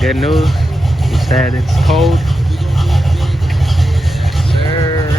good news. He said it's cold. Sir.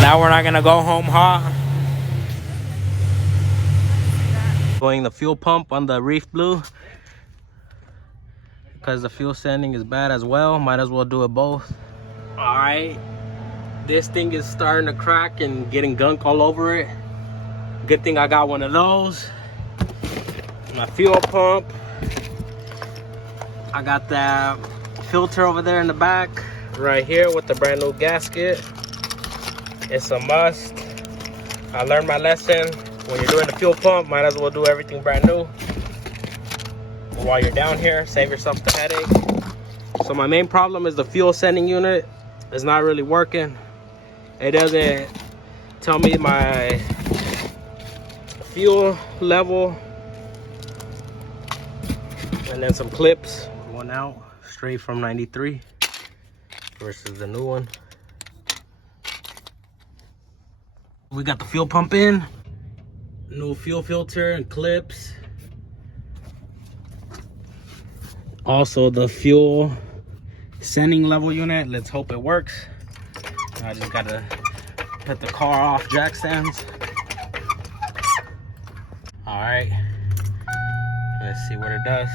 Now we're not gonna go home hot. Going the fuel pump on the Reef Blue because the fuel sending is bad as well. Might as well do it both. All right, this thing is starting to crack and getting gunk all over it. Good thing I got one of those. My fuel pump, I got that filter over there in the back right here with the brand new gasket. It's a must. I learned my lesson. When you're doing the fuel pump, might as well do everything brand new. While you're down here, save yourself the headache. So my main problem is the fuel sending unit is not really working. It doesn't tell me my fuel level. And then some clips going out straight from 93 versus the new one. We got the fuel pump in, new fuel filter and clips. Also the fuel sending level unit. Let's hope it works. I just gotta put the car off jack stands. All right, let's see what it does.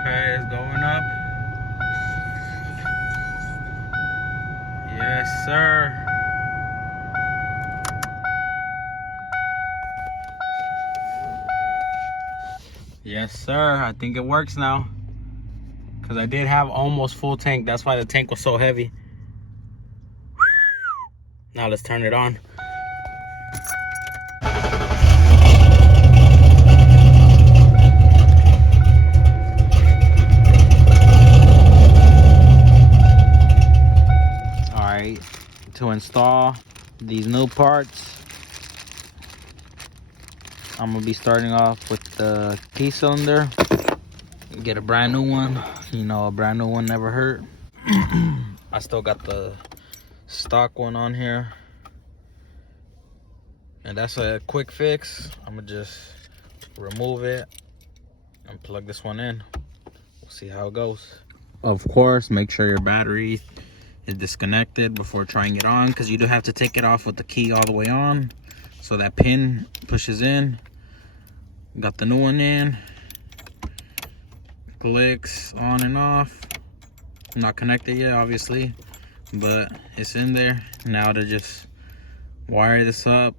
Okay, it's going up. Yes, sir. Yes, sir. I think it works now. Because I did have almost full tank. That's why the tank was so heavy. Now let's turn it on. Alright, to install these new parts, I'm gonna be starting off with the key cylinder. Get a brand new one. You know, a brand new one never hurt. I still got the stock one on here, and that's a quick fix. I'm gonna just remove it and plug this one in. We'll see how it goes. Of course, make sure your battery is disconnected before trying it on, because you do have to take it off with the key all the way on so that pin pushes in. Got the new one in, clicks on and off. Not connected yet, obviously, but it's in there. Now to just wire this up.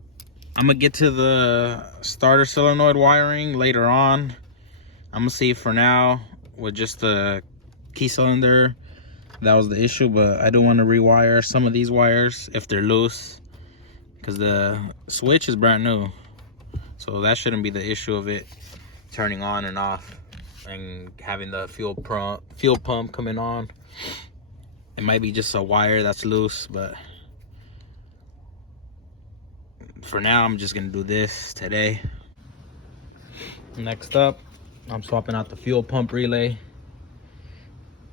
I'm gonna get to the starter solenoid wiring later on. I'm gonna see for now with just the key cylinder. That was the issue, but I do want to rewire some of these wires if they're loose, because the switch is brand new, so that shouldn't be the issue of it turning on and off and having the fuel pump coming on. It might be just a wire that's loose, but for now I'm just gonna do this today. Next up, I'm swapping out the fuel pump relay.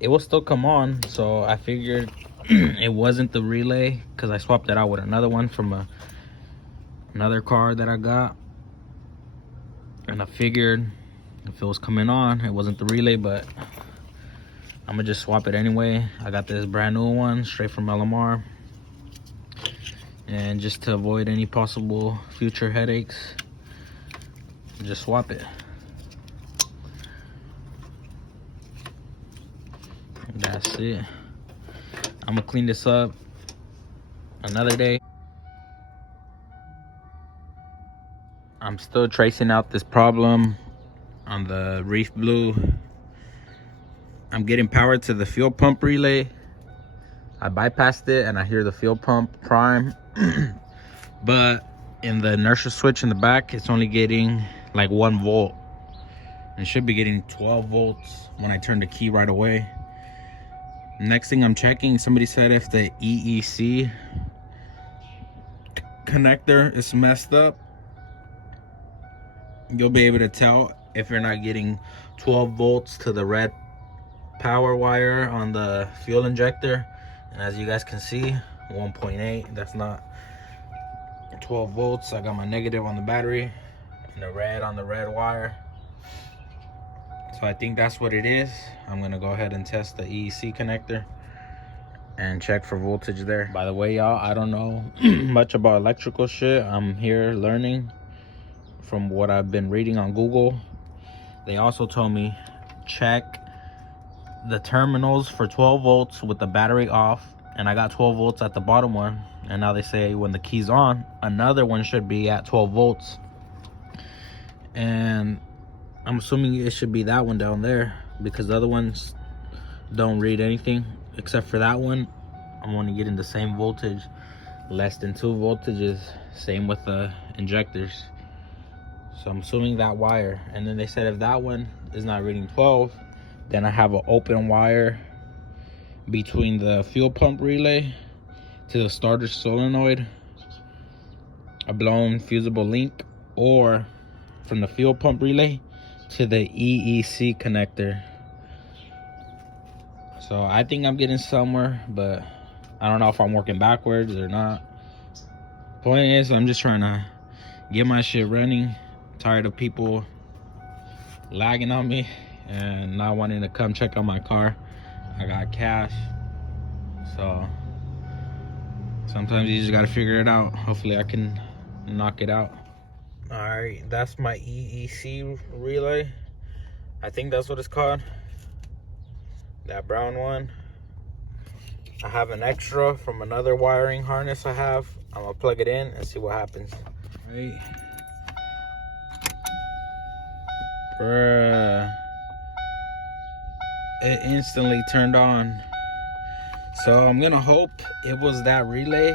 It will still come on, so I figured it wasn't the relay, because I swapped it out with another one from another car that I got, and I figured if it was coming on, it wasn't the relay. But I'm gonna just swap it anyway. I got this brand new one straight from LMR, and just to avoid any possible future headaches, just swap it. That's it. I'm gonna clean this up another day. I'm still tracing out this problem on the Reef Blue. I'm getting power to the fuel pump relay. I bypassed it and I hear the fuel pump prime. But in the inertia switch in the back, it's only getting like 1 volt. It should be getting 12 volts when I turn the key right away. Next thing I'm checking, somebody said if the EEC connector is messed up, you'll be able to tell if you're not getting 12 volts to the red power wire on the fuel injector, and as you guys can see, 1.8. That's not 12 volts. I got my negative on the battery and the red on the red wire. So I think that's what it is. I'm gonna go ahead and test the EEC connector and check for voltage there. By the way, y'all, I don't know much about electrical shit. I'm here learning from what I've been reading on Google. They also told me check the terminals for 12 volts with the battery off, and I got 12 volts at the bottom one. And now they say when the key's on, another one should be at 12 volts. And I'm assuming it should be that one down there, because the other ones don't read anything except for that one. I'm only getting the same voltage, less than 2 voltages. Same with the injectors. So I'm assuming that wire. And then they said if that one is not reading 12, then I have an open wire between the fuel pump relay to the starter solenoid, a blown fusible link, or from the fuel pump relay to the EEC connector. So I think I'm getting somewhere, but I don't know if I'm working backwards or not. Point is, I'm just trying to get my shit running. Tired of people lagging on me and not wanting to come check on my car. I got cash, so sometimes you just gotta figure it out. Hopefully I can knock it out. All right, that's my EEC relay. I think that's what it's called, that brown one. I have an extra from another wiring harness I have. I'm gonna plug it in and see what happens. All right. Bruh. It instantly turned on. So I'm gonna hope it was that relay.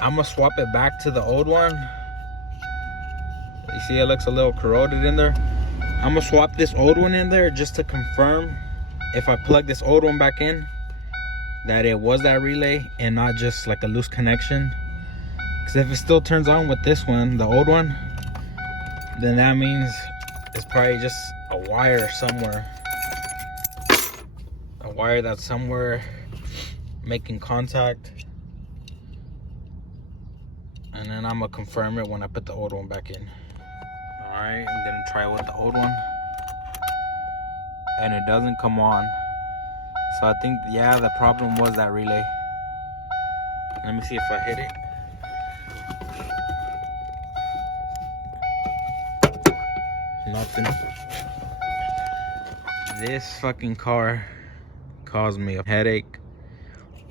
I'm gonna swap it back to the old one. You see it looks a little corroded in there. I'm gonna swap this old one in there just to confirm, if I plug this old one back in, that it was that relay and not just like a loose connection. Because if it still turns on with this one, the old one, then that means it's probably just a wire somewhere. A wire that's somewhere making contact. And then I'm gonna confirm it when I put the old one back in. All right, I'm gonna try with the old one. And it doesn't come on. So I think, yeah, the problem was that relay. Let me see if I hit it. Nothing. This fucking car caused me a headache,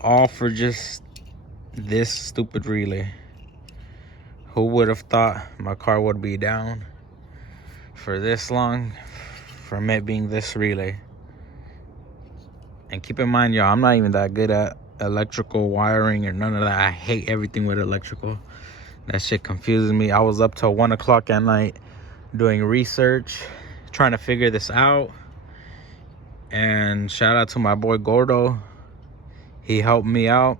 all for just this stupid relay. Who would have thought my car would be down for this long from it being this relay? And keep in mind, y'all, I'm not even that good at electrical wiring or none of that. I hate everything with electrical. That shit confuses me. I was up till 1 o'clock at night doing research, trying to figure this out. And shout out to my boy Gordo. He helped me out.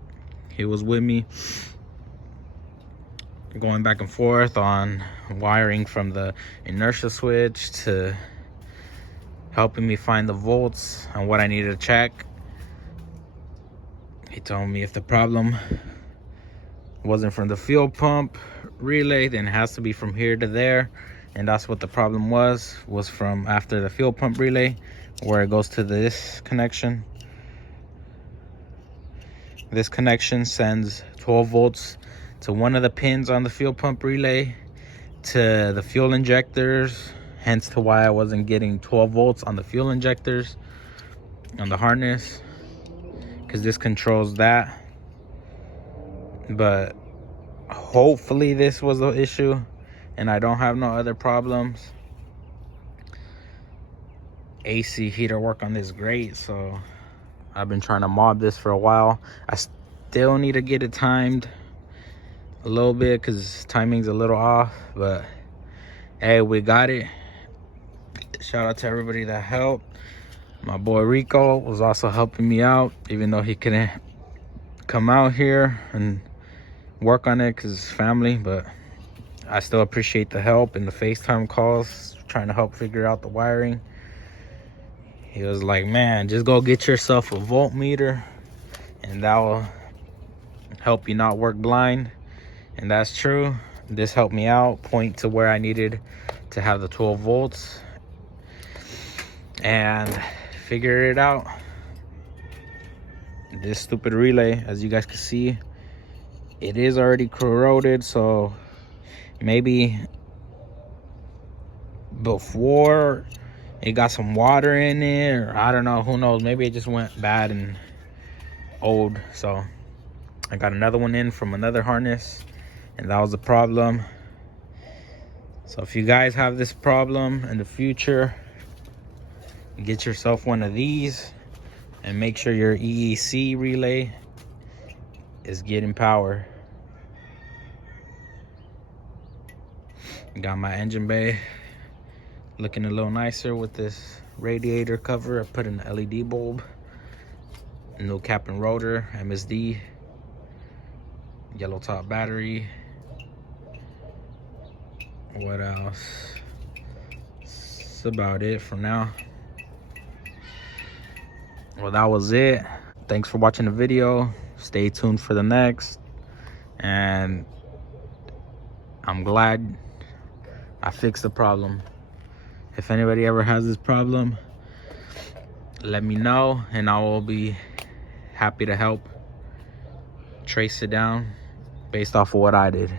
He was with me, going back and forth on wiring from the inertia switch to helping me find the volts and what I needed to check. He told me if the problem wasn't from the fuel pump relay, then it has to be from here to there. And that's what the problem was from after the fuel pump relay, where it goes to this connection. This connection sends 12 volts to one of the pins on the fuel pump relay to the fuel injectors, hence to why I wasn't getting 12 volts on the fuel injectors on the harness, because this controls that. But hopefully this was the issue and I don't have no other problems. AC heater work on this great, so I've been trying to mod this for a while. I still need to get it timed a little bit because timing's a little off, but hey, we got it. Shout out to everybody that helped. My boy Rico was also helping me out, even though he couldn't come out here and work on it because it's family, but I still appreciate the help and the FaceTime calls, trying to help figure out the wiring. He was like, man, just go get yourself a voltmeter and that will help you not work blind. And that's true. This helped me out, point to where I needed to have the 12 volts and figure it out. This stupid relay, as you guys can see, it is already corroded, so maybe before it got some water in it, or I don't know, who knows, maybe it just went bad and old. So I got another one in from another harness, and that was the problem. So if you guys have this problem in the future, get yourself one of these and make sure your EEC relay is getting power. Got my engine bay looking a little nicer with this radiator cover. I put in an LED bulb, no cap and rotor, MSD, yellow top battery. What else? That's about it for now. Well, that was it. Thanks for watching the video. Stay tuned for the next. And I'm glad I fixed the problem. If anybody ever has this problem, let me know and I will be happy to help trace it down based off of what I did.